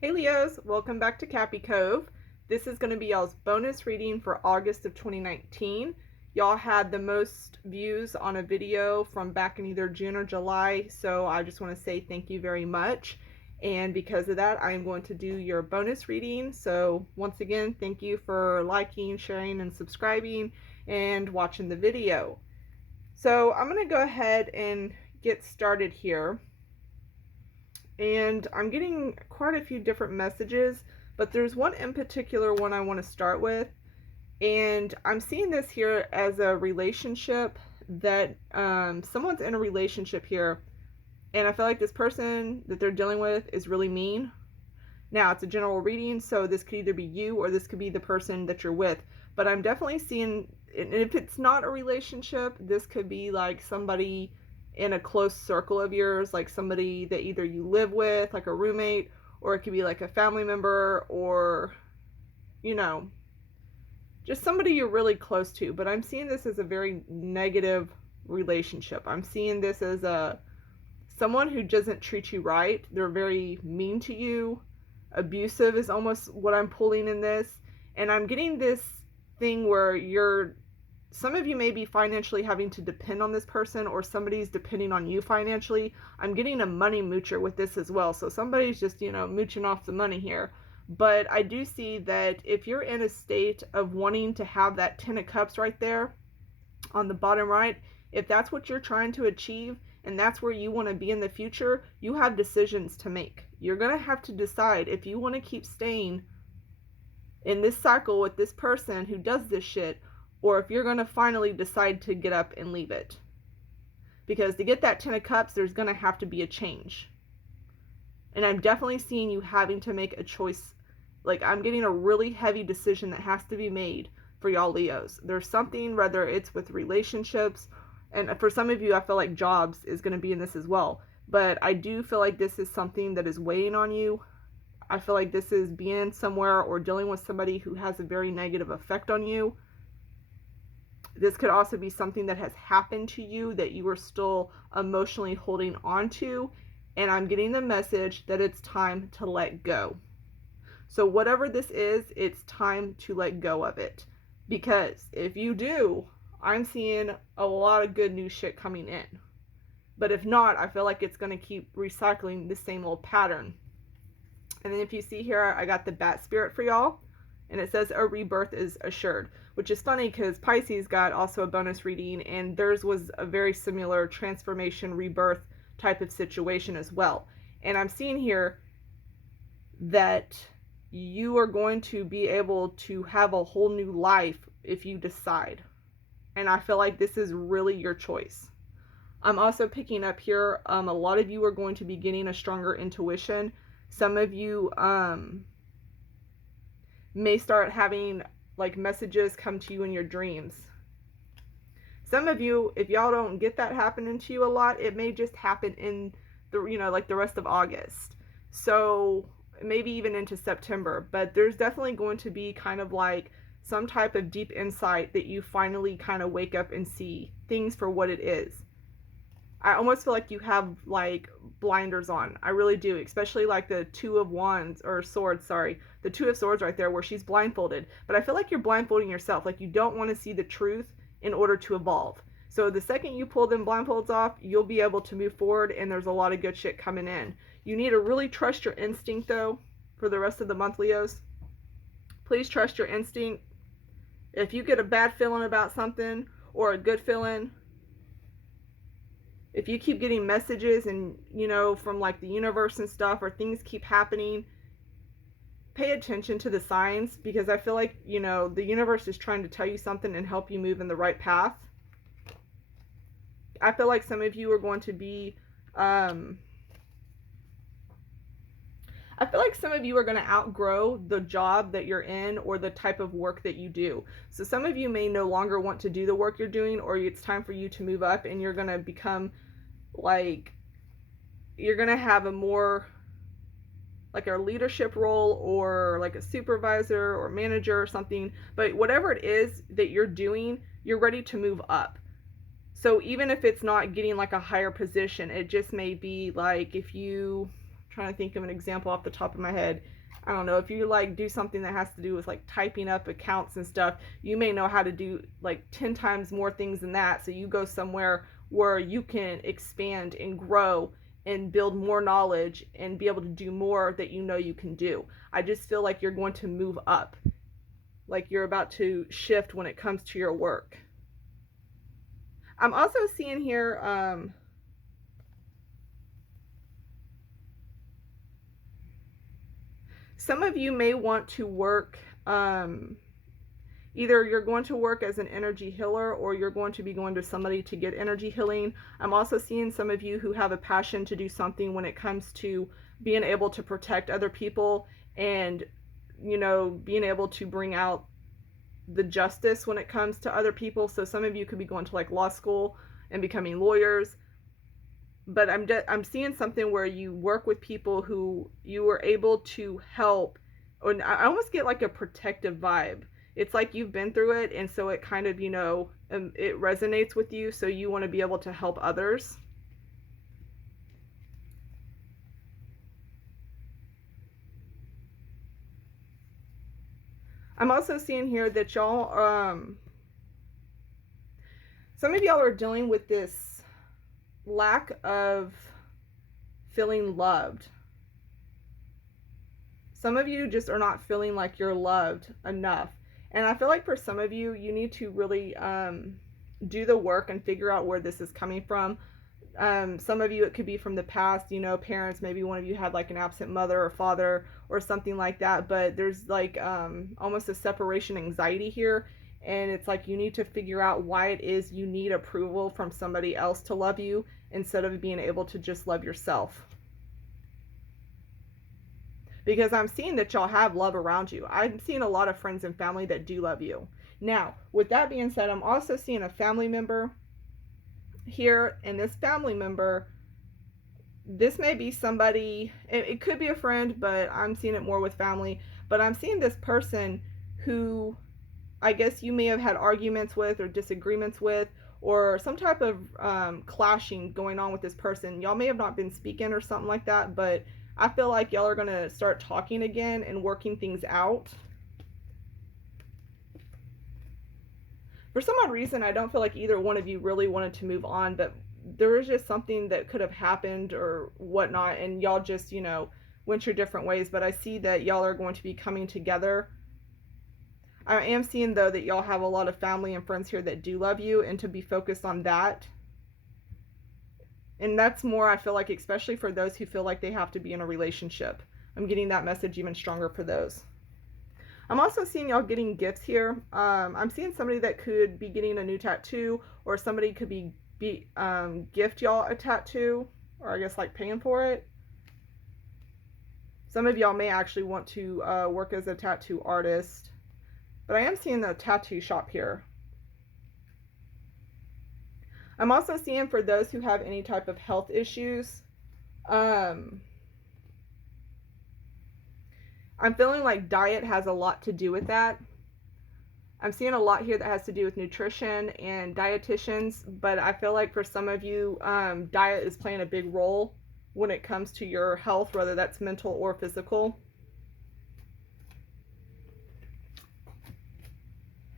Hey Leos, welcome back to Cappy Cove. This is going to be y'all's bonus reading for August of 2019. Y'all had the most views on a video from back in either June or July, so I just want to say thank you very much. And because of that, I am going to do your bonus reading. So once again, thank you for liking, sharing, and subscribing and watching the video. So I'm going to go ahead and get started here. And I'm getting quite a few different messages, but there's one in particular one I want to start with. And I'm seeing this here as a relationship that someone's in a relationship here, and I feel like this person that they're dealing with is really mean. Now, it's a general reading, so this could either be you or this could be the person that you're with. But I'm definitely seeing, and if it's not a relationship, this could be like somebody in a close circle of yours, like somebody that either you live with, like a roommate, or it could be like a family member, or, you know, just somebody you're really close to. But I'm seeing this as a very negative relationship. I'm seeing this as someone who doesn't treat you right. They're very mean to you. Abusive is almost what I'm pulling in this. And I'm getting this thing where some of you may be financially having to depend on this person, or somebody's depending on you financially. I'm getting a money moocher with this as well. So somebody's just, mooching off the money here. But I do see that if you're in a state of wanting to have that 10 of cups right there on the bottom right, if that's what you're trying to achieve and that's where you want to be in the future, you have decisions to make. You're going to have to decide if you want to keep staying in this cycle with this person who does this shit, or if you're going to finally decide to get up and leave it. Because to get that 10 of cups, there's going to have to be a change. And I'm definitely seeing you having to make a choice. Like, I'm getting a really heavy decision that has to be made for y'all Leos. There's something, whether it's with relationships, and for some of you, I feel like jobs is going to be in this as well. But I do feel like this is something that is weighing on you. I feel like this is being somewhere or dealing with somebody who has a very negative effect on you. This could also be something that has happened to you that you are still emotionally holding on to. And I'm getting the message that it's time to let go. So whatever this is, it's time to let go of it. Because if you do, I'm seeing a lot of good new shit coming in. But if not, I feel like it's going to keep recycling the same old pattern. And then if you see here, I got the bat spirit for y'all. And it says a rebirth is assured. Which is funny because Pisces got also a bonus reading. And theirs was a very similar transformation, rebirth type of situation as well. And I'm seeing here that you are going to be able to have a whole new life if you decide. And I feel like this is really your choice. I'm also picking up here, a lot of you are going to be getting a stronger intuition. Some of you may start having like messages come to you in your dreams. Some of you, if y'all don't get that happening to you a lot, it may just happen in like the rest of August. So maybe even into September. But there's definitely going to be kind of like some type of deep insight that you finally kind of wake up and see things for what it is. I almost feel like you have like blinders on. I really do, especially like the Two of Wands or Swords, sorry. The Two of Swords right there where she's blindfolded. But I feel like you're blindfolding yourself. Like you don't want to see the truth in order to evolve. So the second you pull them blindfolds off, you'll be able to move forward, and there's a lot of good shit coming in. You need to really trust your instinct though for the rest of the month, Leos. Please trust your instinct. If you get a bad feeling about something or a good feeling, if you keep getting messages and from like the universe and stuff, or things keep happening, pay attention to the signs, because I feel like the universe is trying to tell you something and help you move in the right path. I feel like some of you are going to be I feel like some of you are going to outgrow the job that you're in or the type of work that you do. So some of you may no longer want to do the work you're doing, or it's time for you to move up and you're going to become like, you're going to have a more like a leadership role, or like a supervisor or manager or something. But whatever it is that you're doing, you're ready to move up. So even if it's not getting like a higher position, it just may be like, if you trying to think of an example off the top of my head. I don't know, if you like do something that has to do with like typing up accounts and stuff, you may know how to do like 10 times more things than that. So you go somewhere where you can expand and grow and build more knowledge and be able to do more that you know you can do. I just feel like you're going to move up, like you're about to shift when it comes to your work. I'm also seeing here, some of you may want to work, either you're going to work as an energy healer or you're going to be going to somebody to get energy healing. I'm also seeing some of you who have a passion to do something when it comes to being able to protect other people and, you know, being able to bring out the justice when it comes to other people. So some of you could be going to like law school and becoming lawyers. But I'm seeing something where you work with people who you are able to help, or I almost get like a protective vibe. It's like you've been through it, and so it kind of, you know, it resonates with you, so you want to be able to help others. I'm also seeing here that y'all, some of y'all are dealing with this lack of feeling loved. Some of you just are not feeling like you're loved enough. And I feel like for some of you, you need to really do the work and figure out where this is coming from. Some of you, it could be from the past, you know, parents, maybe one of you had like an absent mother or father or something like that, but there's like almost a separation anxiety here. And it's like you need to figure out why it is you need approval from somebody else to love you instead of being able to just love yourself. Because I'm seeing that y'all have love around you. I'm seeing a lot of friends and family that do love you. Now, with that being said, I'm also seeing a family member here, and this family member, this may be somebody, it could be a friend, but I'm seeing it more with family. But I'm seeing this person who I guess you may have had arguments with or disagreements with, or some type of clashing going on with this person. Y'all may have not been speaking or something like that, but I feel like y'all are going to start talking again and working things out. For some odd reason, I don't feel like either one of you really wanted to move on, but there was just something that could have happened or whatnot, and y'all just, you know, went your different ways. But I see that y'all are going to be coming together. I am seeing, though, that y'all have a lot of family and friends here that do love you, and to be focused on that. And that's more, I feel like, especially for those who feel like they have to be in a relationship. I'm getting that message even stronger for those. I'm also seeing y'all getting gifts here. I'm seeing somebody that could be getting a new tattoo, or somebody could be gift y'all a tattoo, or I guess like paying for it. Some of y'all may actually want to work as a tattoo artist. But I am seeing the tattoo shop here. I'm also seeing for those who have any type of health issues, I'm feeling like diet has a lot to do with that. I'm seeing a lot here that has to do with nutrition and dietitians, but I feel like for some of you, diet is playing a big role when it comes to your health, whether that's mental or physical.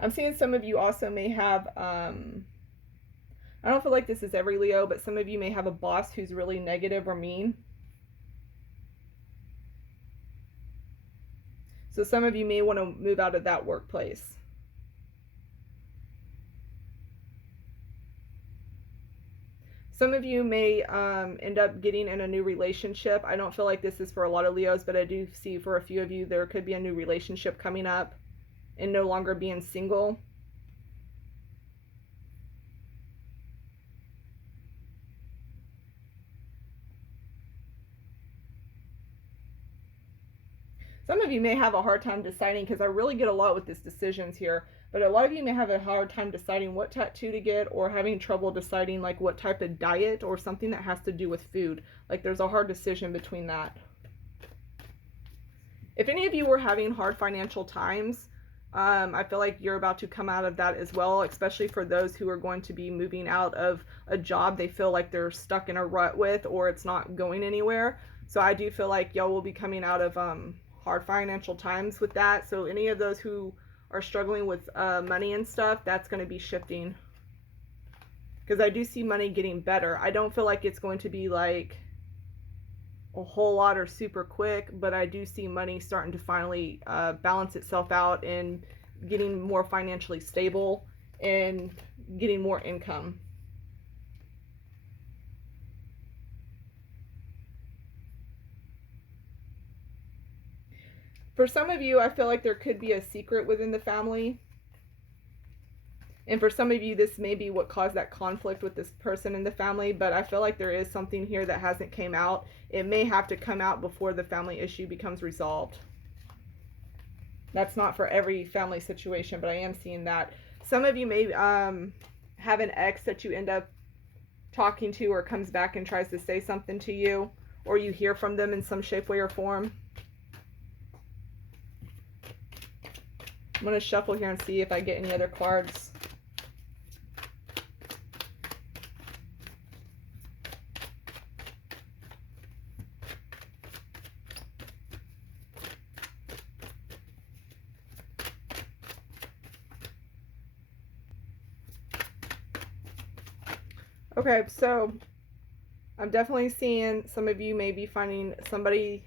I'm seeing some of you also may have, I don't feel like this is every Leo, but some of you may have a boss who's really negative or mean. So some of you may want to move out of that workplace. Some of you may end up getting in a new relationship. I don't feel like this is for a lot of Leos, but I do see for a few of you there could be a new relationship coming up and no longer being single. Some of you may have a hard time deciding, because I really get a lot with these decisions here, but a lot of you may have a hard time deciding what tattoo to get, or having trouble deciding like what type of diet or something that has to do with food. Like there's a hard decision between that. If any of you were having hard financial times, I feel like you're about to come out of that as well, especially for those who are going to be moving out of a job they feel like they're stuck in a rut with, or it's not going anywhere. So I do feel like y'all will be coming out of hard financial times with that. So any of those who are struggling with money and stuff, that's going to be shifting. Because I do see money getting better. I don't feel like it's going to be like a whole lot or super quick, but I do see money starting to finally balance itself out and getting more financially stable and getting more income. For some of you, I feel like there could be a secret within the family. And for some of you, this may be what caused that conflict with this person in the family, but I feel like there is something here that hasn't came out. It may have to come out before the family issue becomes resolved. That's not for every family situation, but I am seeing that. Some of you may have an ex that you end up talking to, or comes back and tries to say something to you, or you hear from them in some shape, way, or form. I'm going to shuffle here and see if I get any other cards. Okay, so I'm definitely seeing some of you may be finding somebody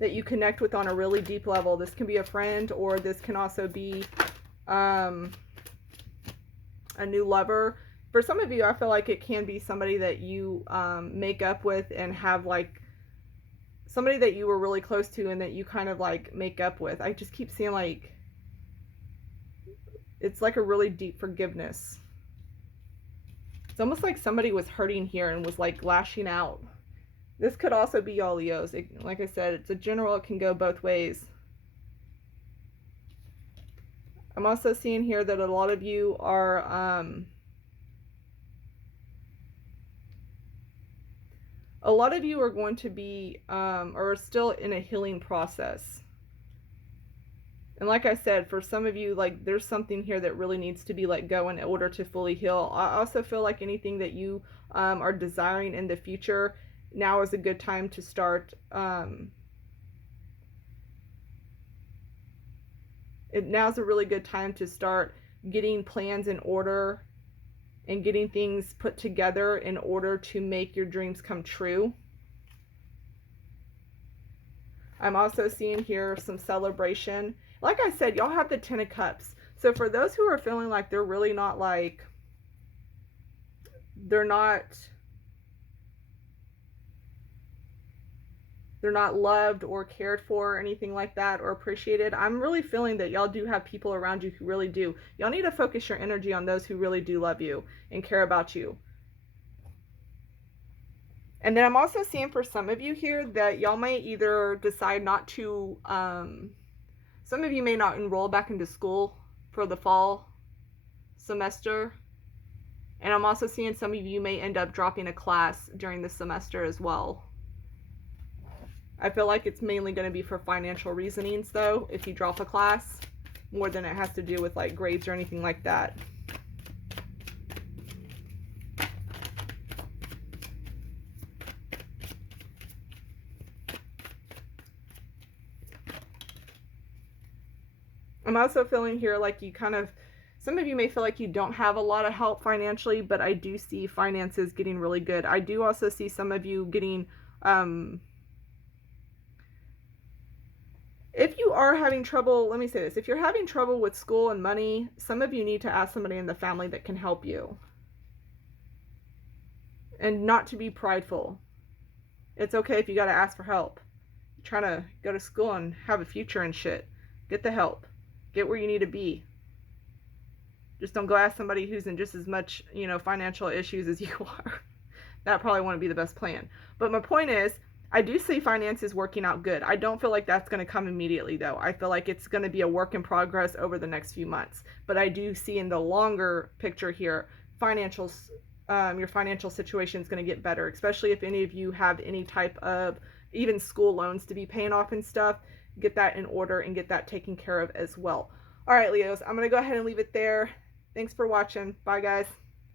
that you connect with on a really deep level. This can be a friend, or this can also be a new lover. For some of you, I feel like it can be somebody that you make up with and have like somebody that you were really close to and that you kind of like make up with. I just keep seeing like it's like a really deep forgiveness. It's almost like somebody was hurting here and was like lashing out. This could also be y'all Leos. Like I said, it's a general. It can go both ways. I'm also seeing here that a lot of you are going to be or are still in a healing process. And like I said, for some of you, like there's something here that really needs to be let go in order to fully heal. I also feel like anything that you are desiring in the future, now is a good time to start. Now's a really good time to start getting plans in order and getting things put together in order to make your dreams come true. I'm also seeing here some celebration. Like I said, y'all have the Ten of Cups. So for those who are feeling like they're really not like, they're not loved or cared for or anything like that, or appreciated, I'm really feeling that y'all do have people around you who really do. Y'all need to focus your energy on those who really do love you and care about you. And then I'm also seeing for some of you here that y'all may either decide not to, some of you may not enroll back into school for the fall semester. And I'm also seeing some of you may end up dropping a class during the semester as well. I feel like it's mainly going to be for financial reasonings, though, if you drop a class, more than it has to do with like grades or anything like that. I'm also feeling here like you kind of, some of you may feel like you don't have a lot of help financially, but I do see finances getting really good. I do also see some of you getting, if you are having trouble, let me say this, if you're having trouble with school and money, some of you need to ask somebody in the family that can help you. And not to be prideful. It's okay if you got to ask for help. You're trying to go to school and have a future and shit. Get the help. Get where you need to be. Just don't go ask somebody who's in just as much, financial issues as you are. That probably wouldn't be the best plan. But my point is, I do see finances working out good. I don't feel like that's going to come immediately, though. I feel like it's going to be a work in progress over the next few months. But I do see in the longer picture here, your financial situation is going to get better, especially if any of you have any type of even school loans to be paying off and stuff. Get that in order and get that taken care of as well. All right, Leos, I'm going to go ahead and leave it there. Thanks for watching. Bye, guys.